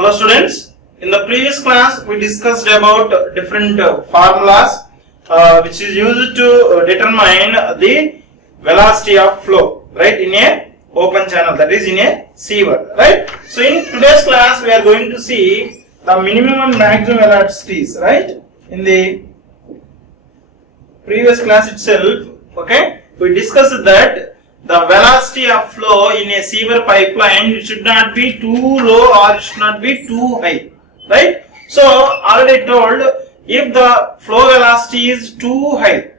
Hello students, in the previous class we discussed about different formulas which is used to determine the velocity of flow, right, in a open channel, that is in a sewer, right. So in today's class we are going to see the minimum and maximum velocities, right. In the previous class itself, okay, we discussed that the velocity of flow in a sewer pipeline should not be too low or it should not be too high, right. So already told, if the flow velocity is too high,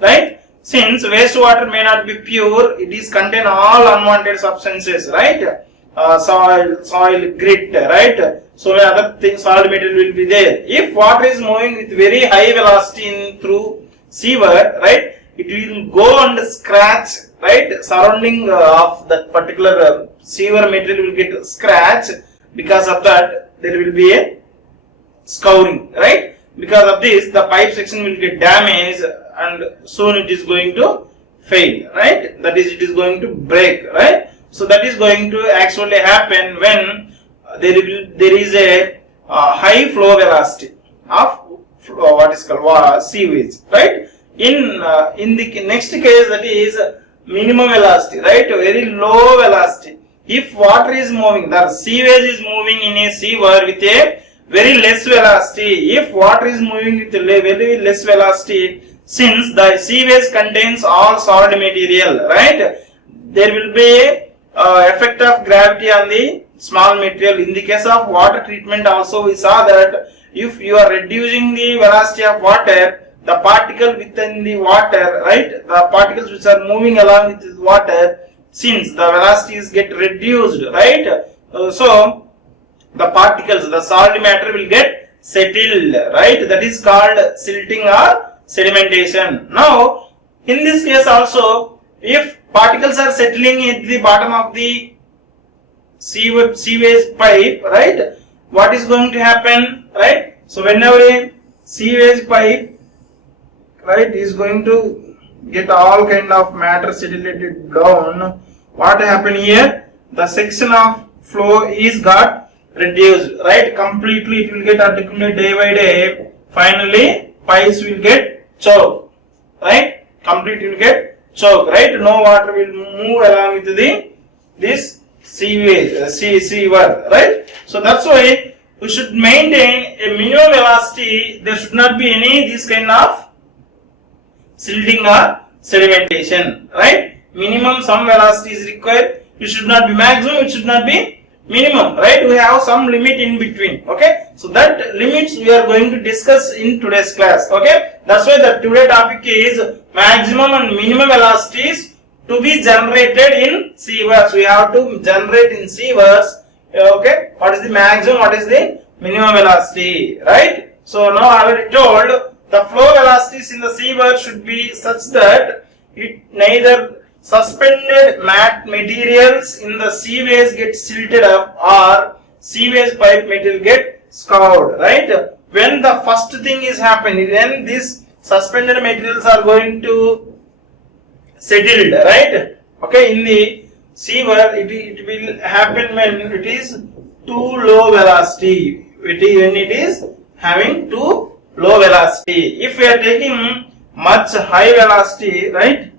right, since wastewater may not be pure, it is contain all unwanted substances, right, soil, grit, right, so many other things, solid material will be there. If water is moving with very high velocity through sewer, right, it will go and scratch, right, surrounding of that particular sewer material will get scratched. Because of that there will be a scouring, right. Because of this the pipe section will get damaged and soon it is going to fail, right, that is it is going to break, right. So that is going to actually happen when there is a high flow velocity of what is called sewage, right. In the next case, that is minimum velocity, right, very low velocity. If water is moving, the sewage is moving in a sewer with a very less velocity. If water is moving with a very less velocity, since the sewage contains all solid material, right, there will be effect of gravity on the small material. In the case of water treatment also we saw that if you are reducing the velocity of water, the particle within the water, right, the particles which are moving along with the water, since the velocities get reduced, right, so the particles, the solid matter will get settled, right, that is called silting or sedimentation. Now in this case also, if particles are settling at the bottom of the sewage pipe, right, what is going to happen, right, so whenever a sewage pipe, right, is going to get all kind of matter settled down, what happened here, the section of flow is got reduced, right, completely it will get accumulated day by day, finally pipes will get choked, right, completely will get choked, right, no water will move along with this sewage, sewer, right. So that's why we should maintain a minimum velocity. There should not be any this kind of silting or sedimentation, right. Minimum some velocity is required. It should not be maximum, it should not be minimum, right. We have some limit in between, okay. So that limits we are going to discuss in today's class, okay. That's why the today topic is maximum and minimum velocities to be generated in sewers. We have to generate in sewers, okay, what is the maximum, what is the minimum velocity, right. So now I already told the flow velocities in the sewer should be such that it neither suspended materials in the sewage get silted up or sewage pipe material get scoured, right. When the first thing is happening, when these suspended materials are going to settled, right, okay, in the sewer, it will happen when it is too low velocity, when it is having too low velocity. If we are taking much high velocity, right,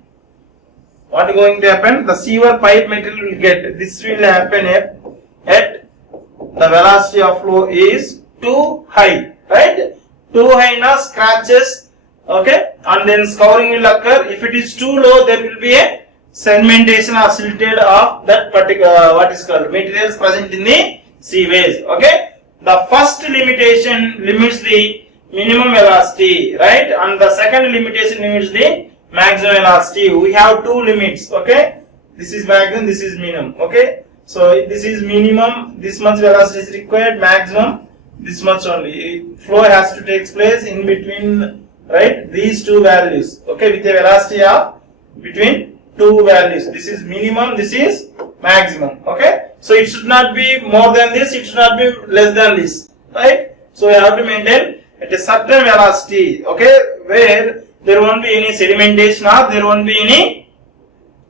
what is going to happen, the sewer pipe material will get, this will happen at the velocity of flow is too high, right, too high now scratches, okay, and then scouring will occur. If it is too low, there will be a sedimentation or silted of that particular what is called materials present in the sewage, okay. The first limitation limits the minimum velocity, right, and the second limitation limits the maximum velocity. We have two limits, okay, this is maximum, this is minimum, okay. So this is minimum, this much velocity is required, maximum this much only. Flow has to take place in between, right, these two values, okay, with a velocity of between two values. This is minimum, this is maximum, okay. So it should not be more than this, it should not be less than this, right. So we have to maintain at a certain velocity, okay, where there won't be any sedimentation or there won't be any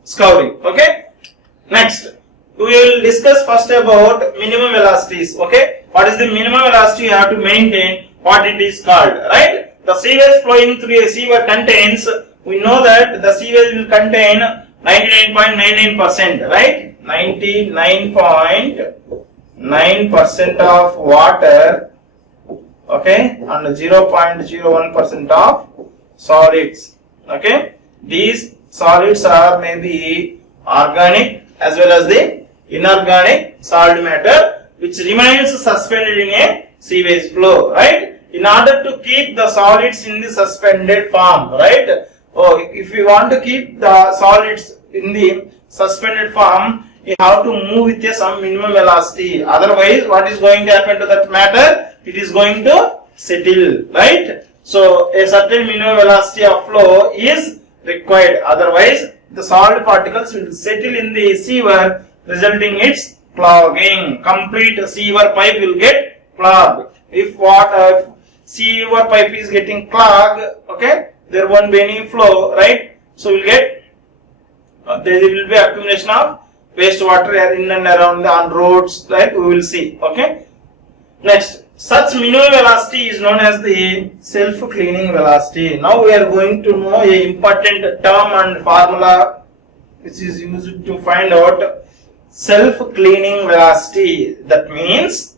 scouring, okay. Next we will discuss first about minimum velocities, okay. what is the minimum velocity you have to maintain, what it is called, right? The sewage flowing through a sewer contains, we know that the sewage will contain 99.99%, right? 99.9% of water, okay, and 0.01% of solids, okay. These solids are maybe organic as well as the inorganic solid matter which remains suspended in a sewage flow, right? In order to keep the solids in the suspended form, right? Oh, if you want to keep the solids in the suspended form, you have to move with some minimum velocity. Otherwise, what is going to happen to that matter? It is going to settle, right? So, a certain minimum velocity of flow is required. Otherwise, the solid particles will settle in the sewer, resulting in its clogging. Complete sewer pipe will get clogged. If sewer pipe is getting clogged, okay, there won't be any flow, right? So we'll get there will be accumulation of wastewater in and around on roads, right? We will see, okay. Next, such minimum velocity is known as the self-cleaning velocity. Now we are going to know a important term and formula which is used to find out self-cleaning velocity. That means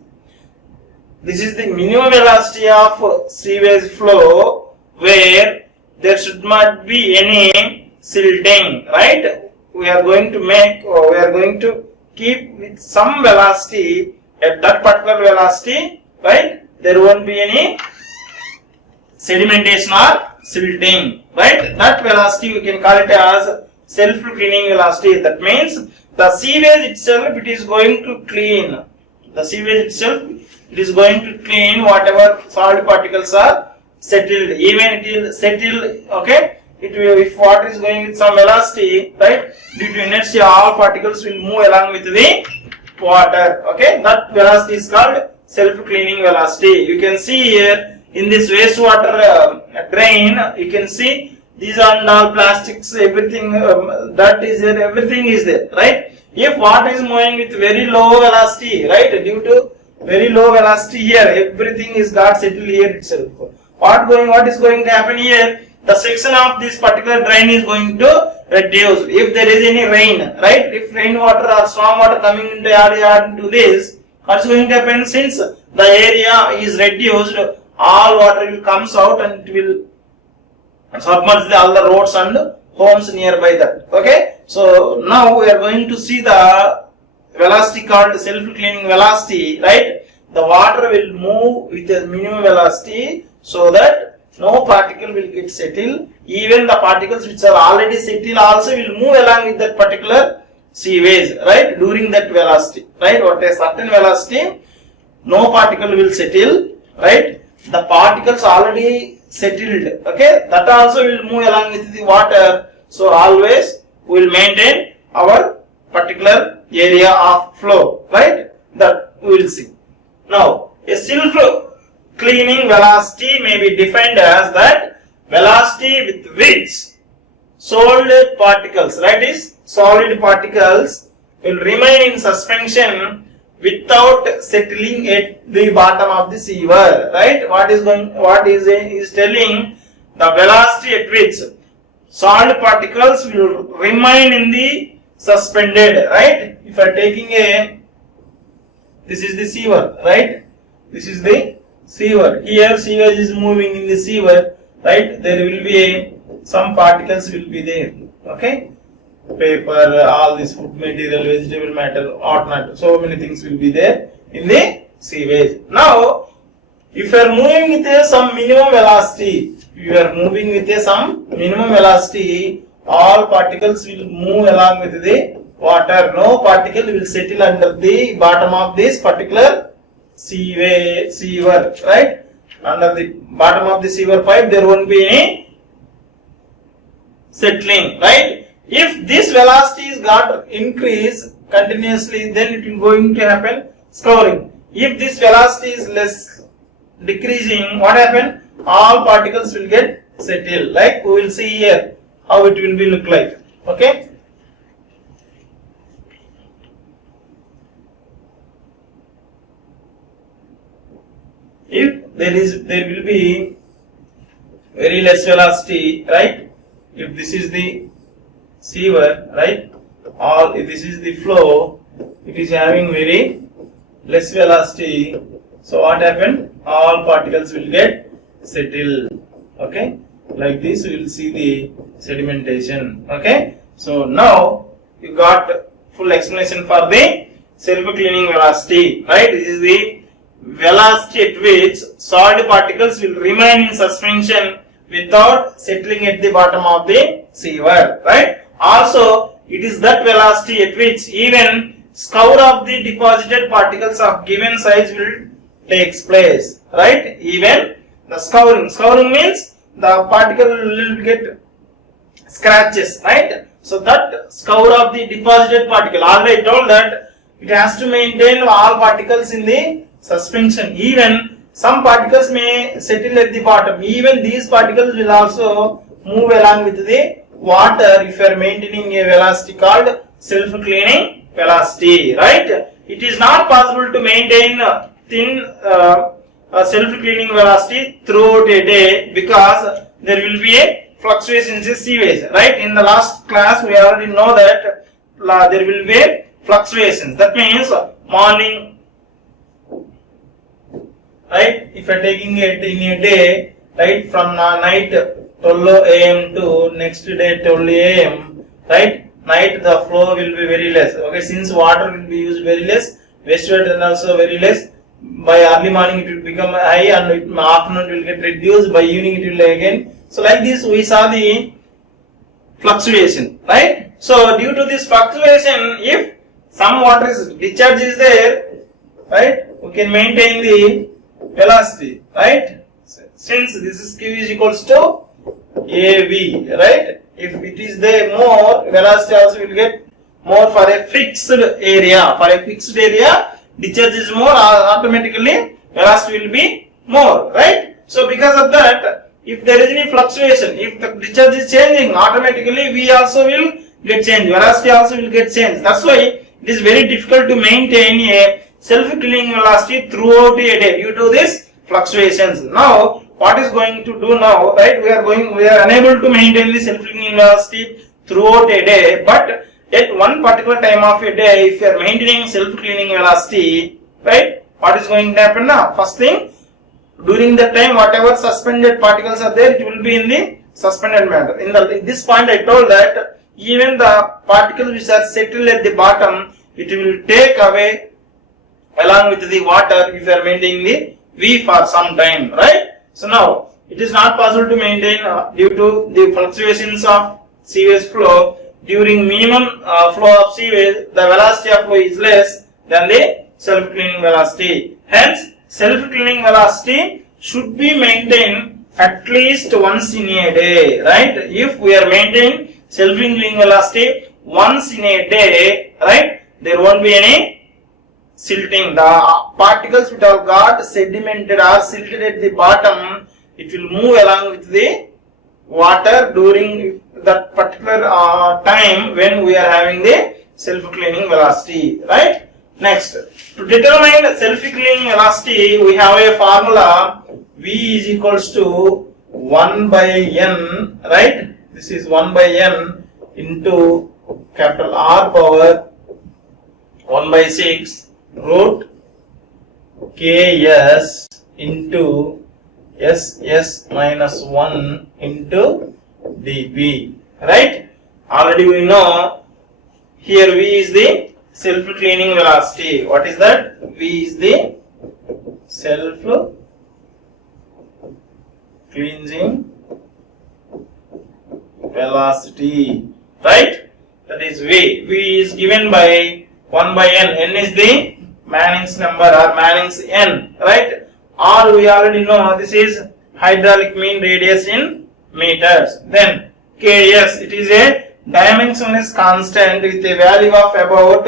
this is the minimum velocity of sewage flow where there should not be any silting, right? We are going to make, or we are going to keep with some velocity at that particular velocity, right? There won't be any sedimentation or silting, right? That velocity we can call it as self-cleaning velocity. That means the sewage itself, it is going to clean. The sewage itself, it is going to clean whatever solid particles are settled. Even it will settle, okay. It will, if water is going with some velocity, right? Due to inertia, all particles will move along with the water. Okay, that velocity is called self-cleaning velocity. You can see here in this wastewater drain, you can see these are all plastics, everything that is there, everything is there, right? If water is moving with very low velocity, right, due to very low velocity here, everything is got settled here itself. What is going to happen here? The section of this particular drain is going to reduce. If there is any rain, right? If rainwater or storm water coming into area into this, what's going to happen? Since the area is reduced, all water will comes out and it will submerge all the roads and homes nearby that. Okay. So now we are going to see the velocity called self-cleaning velocity, right? The water will move with a minimum velocity so that no particle will get settled. Even the particles which are already settled also will move along with that particular sewage, right? During that velocity, right? At a certain velocity, no particle will settle, right? The particles already settled, okay? That also will move along with the water. So always we will maintain our particular area of flow, right? That we will see. Now, a self-cleaning velocity may be defined as that velocity with which solid particles, right, is solid particles will remain in suspension without settling at the bottom of the sewer, right? Is telling the velocity at which solid particles will remain in the suspended, right? If I am taking this is the sewer, right? This is the sewer. Here sewage is moving in the sewer, right? There will be some particles will be there, okay? Paper, all this food material, vegetable matter, whatnot, so many things will be there in the sewage. Now, if you are moving with some minimum velocity, all particles will move along with the water. No particle will settle under the bottom of this particular sewer, right? Under the bottom of the sewer pipe, there won't be any settling, right? If this velocity is got increase continuously, then it will going to happen scouring. If this velocity is less decreasing, what happen? All particles will get settled. Like we will see here how it will be look like. Okay. if there will be very less velocity, right? If this is the sewer, right, or if this is the flow, it is having very less velocity. So what happened? All particles will get settled. Okay, like this we will see the sedimentation. Okay, so now you got full explanation for the self-cleaning velocity, right? This is the velocity at which solid particles will remain in suspension without settling at the bottom of the sewer, right? Also, it is that velocity at which even scour of the deposited particles of given size will takes place, right? Even the scouring means the particle will get scratches, right? So that scour of the deposited particle, already told that it has to maintain all particles in the suspension. Even some particles may settle at the bottom. Even these particles will also move along with the water if you are maintaining a velocity called self-cleaning velocity, right? It is not possible to maintain thin self-cleaning velocity throughout a day because there will be a fluctuations in sewage, right? In the last class we already know that there will be fluctuations. That means morning, right? If you are taking it in a day, right, from night 12 a.m. to next day 12 a.m., right? Night the flow will be very less. Okay, since water will be used very less, wastewater also very less. By early morning it will become high and afternoon it will get reduced. By evening it will again. So like this we saw the fluctuation, right? So due to this fluctuation, if some water is discharge is there, right, we can maintain the velocity, right? Since this is Q is equals to AV, right? If it is there more, velocity also will get more for a fixed area. For a fixed area, discharge is more, automatically velocity will be more, right? So because of that, if there is any fluctuation, if the discharge is changing, automatically we also will get changed. Velocity also will get changed. That's why it is very difficult to maintain a self-cleaning velocity throughout a day due to this fluctuations. Now, what is going to do now, right? We are unable to maintain the self-cleaning velocity throughout a day, but at one particular time of a day, if you are maintaining self-cleaning velocity, right, what is going to happen now? First thing, during that time, whatever suspended particles are there, it will be in the suspended matter. In this point, I told that even the particles which are settled at the bottom, it will take away along with the water if you are maintaining the V for some time, right? So now, it is not possible to maintain due to the fluctuations of sewage flow. During minimum flow of sewage, the velocity of flow is less than the self-cleaning velocity. Hence, self-cleaning velocity should be maintained at least once in a day, right? If we are maintaining self-cleaning velocity once in a day, right, there won't be any silting. The particles which have got sedimented or silted at the bottom, it will move along with the water during that particular time when we are having the self-cleaning velocity, right? Next, to determine self-cleaning velocity, we have a formula. V is equals to 1 by n, right? This is 1 by n into capital R power 1 by 6 root Ks into SS minus 1 into dP, right? Already we know here V is the self-cleaning velocity. What is that? V is the self-cleansing velocity, right? That is V. V is given by 1 by n. N is the Manning's number or Manning's n, right? R we already know this is hydraulic mean radius in meters. Then Ks, it is a dimensionless constant with a value of about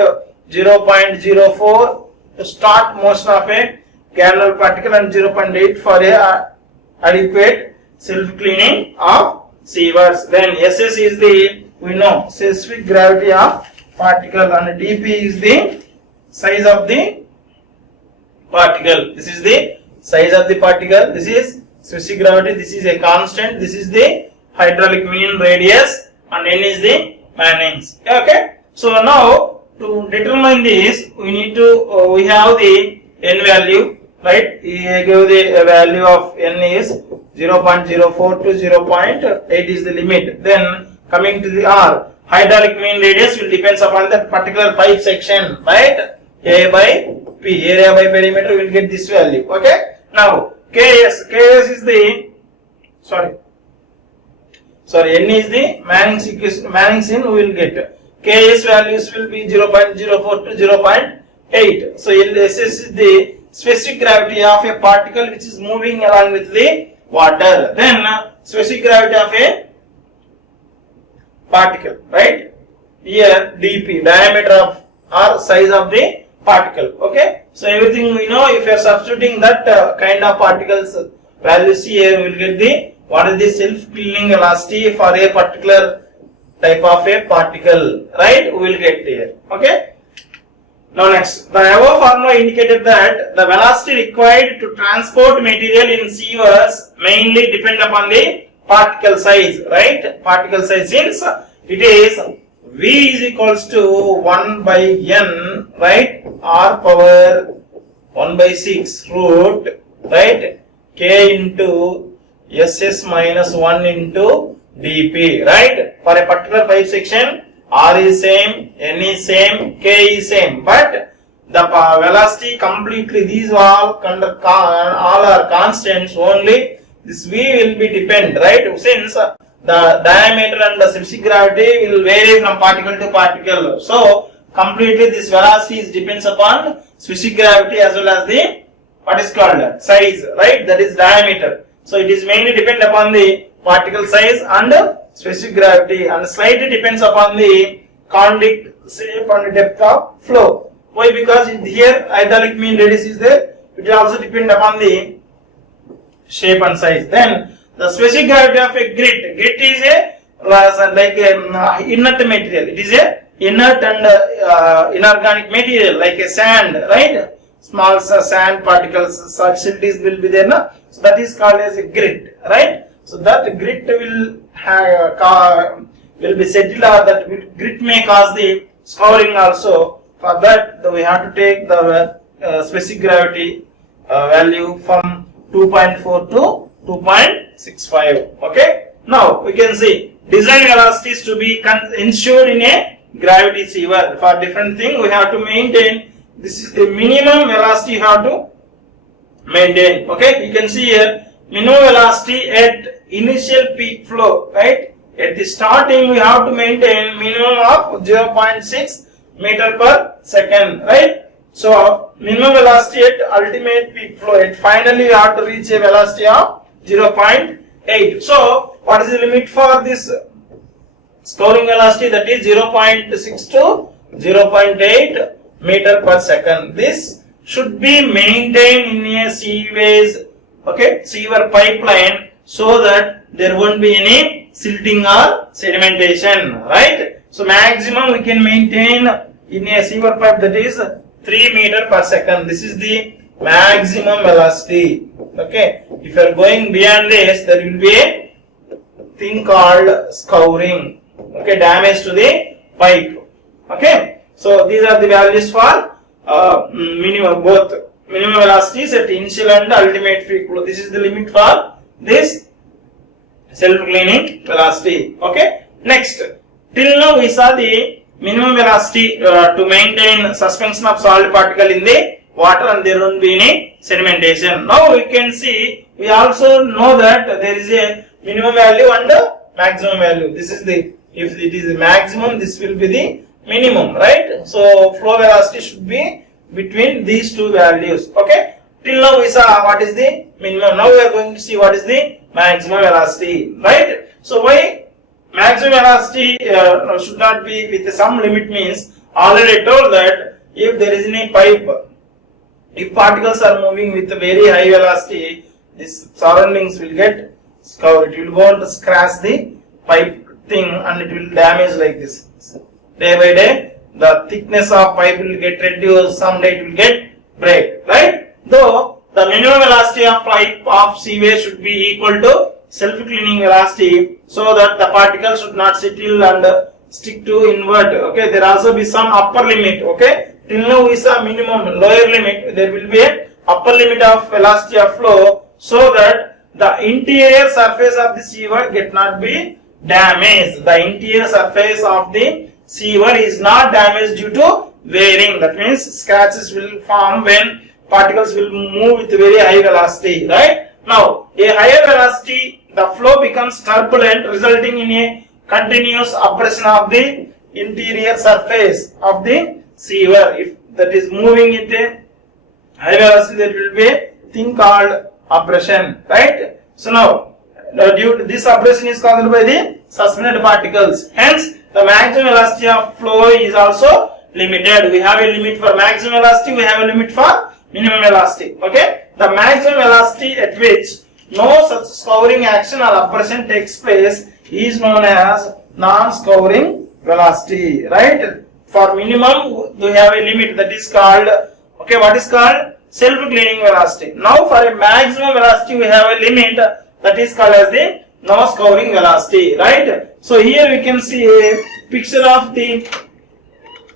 0.04 to start motion of a granular particle and 0.8 for a adequate self-cleaning of sewers. Then SS is the, we know, specific gravity of particle, and dP is the size of the particle. This is the size of the particle, this is specific gravity, this is a constant, this is the hydraulic mean radius, and n is the Manning's. Okay. So now to determine this, we need to we have the n value, right? We give the value of n is 0.04 to 0.8 is the limit. Then coming to the R, hydraulic mean radius will depends upon that particular pipe section, right? A by P, area by perimeter, will get this value. Okay. Now Ks is the n is the Manning's in, we will get Ks values will be 0.04 to 0.8. So this is the specific gravity of a particle which is moving along with the water. Then specific gravity of a particle, right? Here dp, diameter of or size of the particle. Okay. So everything we know, if you are substituting that kind of particles values here, we will get the what is the self-cleaning velocity for a particular type of a particle, right? We will get there. Okay. Now next, the above formula indicated that the velocity required to transport material in sewers mainly depend upon the particle size, right? Particle size, since it is V is equals to 1 by N, right? R power 1 by 6 root, right? K into SS minus 1 into dP, right? For a particular pipe section, R is same, N is same, K is same, but the velocity completely, these all are constants only. This V will be depend, right? Since the diameter and the specific gravity will vary from particle to particle. So completely this velocity is depends upon specific gravity as well as the what is called size, right? That is diameter. So it is mainly depend upon the particle size and specific gravity, and slightly depends upon the conduit shape and depth of flow. Why? Because here hydraulic mean radius is there. It will also depend upon the shape and size. Then the specific gravity of a grit. Grit is a like a inert material. It is a inert and inorganic material like a sand, right? Small sand particles, such facilities will be there. No? So that is called as a grit, right? So that grit will be settled, or that grit may cause the scouring also. For that we have to take the specific gravity value from 2.4 to 2.65. Okay. Now we can see design velocities to be ensured in a gravity sewer. For different thing we have to maintain. This is the minimum velocity you have to maintain. Okay. You can see here minimum velocity at initial peak flow, right? At the starting we have to maintain minimum of 0.6 meter per second, right? So minimum velocity at ultimate peak flow, at finally we have to reach a velocity of 0.8. So what is the limit for this scouring velocity? That is 0.6 to 0.8 meter per second. This should be maintained in a sewage, okay, sewer pipeline, so that there won't be any silting or sedimentation, right? So maximum we can maintain in a sewer pipe, that is 3 meter per second. This is the maximum velocity. Okay. If you are going beyond this, there will be a thing called scouring. Okay, damage to the pipe. Okay. So these are the values for minimum, both minimum velocities at initial and ultimate peak flow. This is the limit for this self-cleaning velocity. Okay. Next, till now we saw the minimum velocity to maintain suspension of solid particle in the water and there won't be any sedimentation. Now we can see, we also know that there is a minimum value and a maximum value. This is the, if it is the maximum, this will be the minimum, right? So flow velocity should be between these two values. Okay. Till now we saw what is the minimum. Now we are going to see what is the maximum velocity, right? So why maximum velocity should not be with some limit means, already told that if there is any pipe, if particles are moving with a very high velocity, this surroundings will get scoured. It will go and scratch the pipe thing and it will damage like this. Day by day, the thickness of pipe will get reduced, someday it will get break, right? Though the minimum velocity of pipe of sewage should be equal to self-cleaning velocity, so that the particles should not settle and stick to invert. Okay, there also be some upper limit. Okay, till now is a minimum, lower limit. There will be a upper limit of velocity of flow, so that the interior surface of the sewer get not be damaged. The interior surface of the sewer is not damaged due to wearing. That means scratches will form when particles will move with very high velocity, right? Now, a higher velocity, the flow becomes turbulent, resulting in a continuous abrasion of the interior surface of the sewer. If that is moving at a high velocity, there will be a thing called abrasion, right? So now, due to this abrasion is caused by the suspended particles. Hence, the maximum velocity of flow is also limited. We have a limit for maximum velocity, we have a limit for minimum velocity. Okay, the maximum velocity at which no such scouring action or abrasion takes place is known as non-scouring velocity, right? For minimum we have a limit that is called, okay, what is called self-cleaning velocity. Now for a maximum velocity we have a limit that is called as the no-scouring velocity, right? So here we can see a picture of the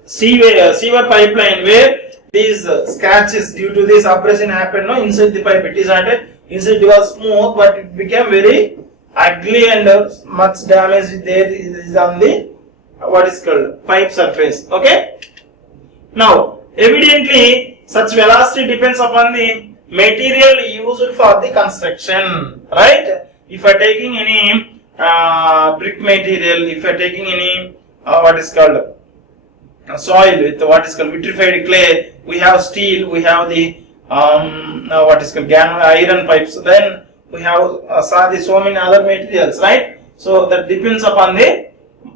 sewer pipeline where these scratches due to this abrasion happened inside the pipe. It is not inside, it was smooth, but it became very ugly and much damage there is on the what is called pipe surface. Okay. Now, evidently, such velocity depends upon the material used for the construction, right? If I are taking any brick material, if I are taking any what is called soil with what is called vitrified clay, we have steel, we have the what is called iron pipes, then we have so many other materials, right? So that depends upon the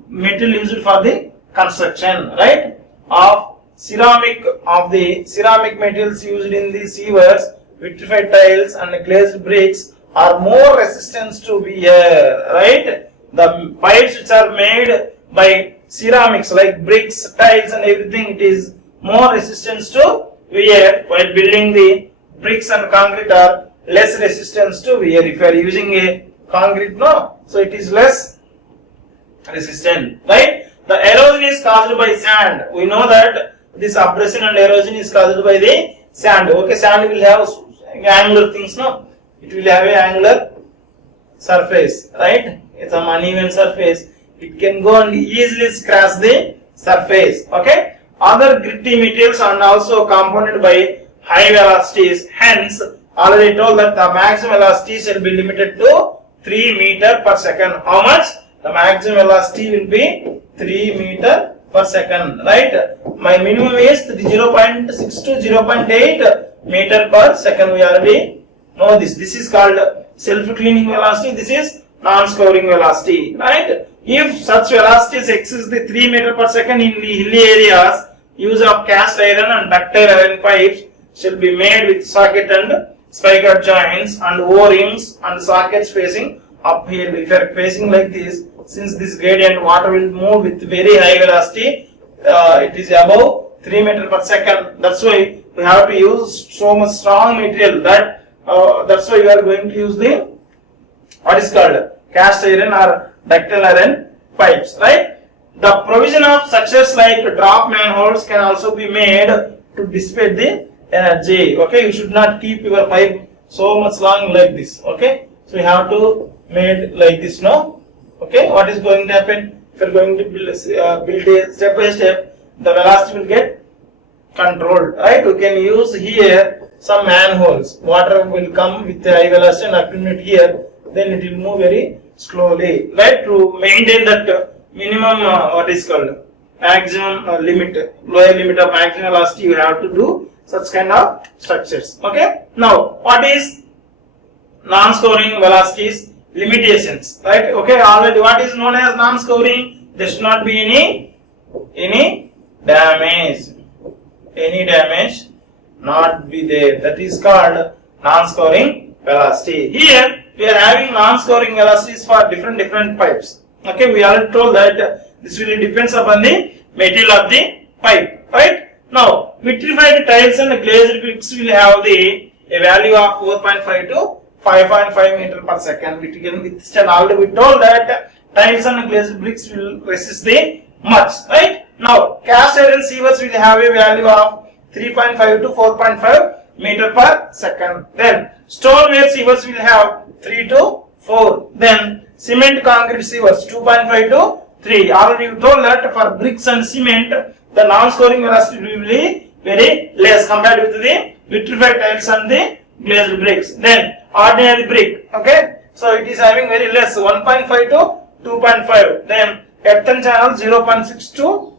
material used for the construction, right? Of the ceramic materials used in the sewers, vitrified tiles and glazed bricks are more resistant to wear, right? The pipes which are made by ceramics like bricks, tiles and everything, it is more resistant to wear, while building the bricks and concrete are less resistant to wear. If you are using a concrete, no, so it is less resistant, right? The erosion is caused by sand. We know that this abrasion and erosion is caused by the sand. Okay, sand will have angular things, no? It will have an angular surface, right? It's an uneven surface. It can go and easily scratch the surface. Okay. Other gritty materials are also compounded by high velocities. Hence, already told that the maximum velocity shall be limited to 3 meter per second. How much? The maximum velocity will be 3 meter per second. Right? My minimum is 0.6 to 0.8 meter per second. We already know this. This is called self-cleaning velocity. This is non-scouring velocity. Right? If such velocities exceeds the 3 meter per second in the hilly areas, use of cast iron and ductile iron pipes shall be made with socket and spigot joints and O-rings and sockets facing uphill. If you are facing like this, since this gradient water will move with very high velocity, it is above 3 meter per second. That's why we have to use so much strong material. That's why we are going to use the what is called cast iron or ductile iron pipes, right? The provision of structures like drop manholes can also be made to dissipate the energy. Okay, you should not keep your pipe so much long like this. Okay, so you have to made like this, no? Okay, what is going to happen? If you are going to build a step by step, the velocity will get controlled, right? We can use here some manholes. Water will come with a high velocity and accumulate here, then it will move very slowly, right? To maintain that minimum what is called maximum limit, lower limit of maximum velocity, you have to do such kind of structures. Okay. Now, what is non-scouring velocities limitations? Right. Okay. Already, what is known as non-scouring? There should not be any damage. Any damage not be there. That is called non-scouring velocity. Here we are having non-scouring velocities for different pipes. Okay, we already told that this really depends upon the material of the pipe, right? Now, vitrified tiles and glazed bricks will have the a value of 4.5 to 5.5 meter per second. It can withstand. Already we told that tiles and glazed bricks will resist the much, right? Now cast iron sievers will have a value of 3.5 to 4.5 meter per second. Then stoneware sievers will have 3 to 4. Then cement concrete sievers 2.5 to 3. Already you told that for bricks and cement the non-scoring velocity will be very less compared with the vitrified tiles and the glazed bricks. Then ordinary brick, okay, so it is having very less 1.5 to 2.5. Then earthen channel 0.6 to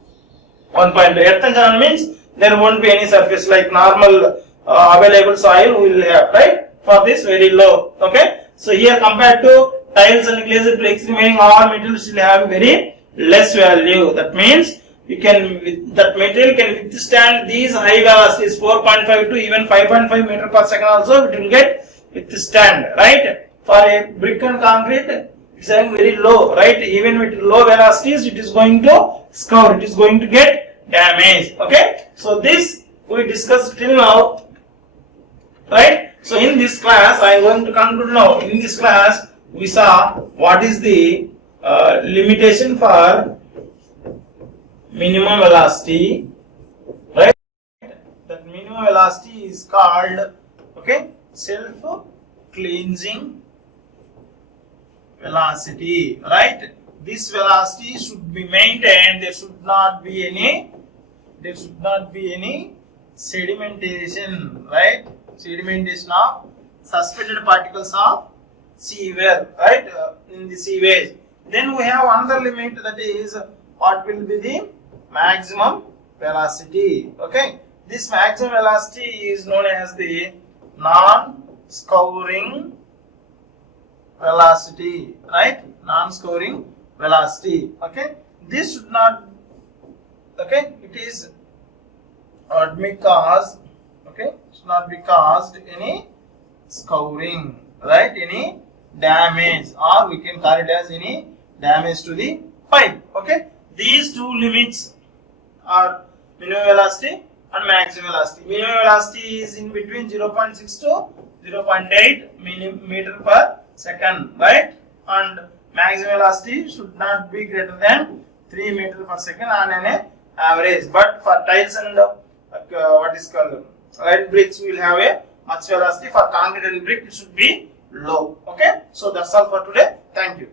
1.2. Earthen channel means there won't be any surface like normal available soil we will have, right? For this very low, okay. So here compared to tiles and glazed bricks, remaining all materials will have very less value. That means that material can withstand these high velocities 4.5 to even 5.5 meter per second also it will get withstand, right? For a brick and concrete it's having very low, right? Even with low velocities it is going to scour, it is going to get damage, okay? So this we discussed till now, right? So in this class I am going to conclude now. In this class we saw what is the limitation for minimum velocity, right? That minimum velocity is called, okay, self cleansing velocity, right? This velocity should be maintained. There should not be any sedimentation, right? Sedimentation of suspended particles of seaweed, right? In the sewage. Then we have another limit, that is what will be the maximum velocity, okay? This maximum velocity is known as the non-scouring velocity, right? Non-scouring velocity, okay? This should not, okay, it is not be caused, okay, should not be caused any scouring, right? Any damage, or we can call it as any damage to the pipe, okay? These two limits are minimum velocity and maximum velocity. Minimum velocity is in between 0.6 to 0.8 meter per second, right? And maximum velocity should not be greater than 3 meter per second on an average. But for tiles and what is called iron bricks, we will have a much velocity. For concrete and brick it should be low, okay? So that's all for today. Thank you.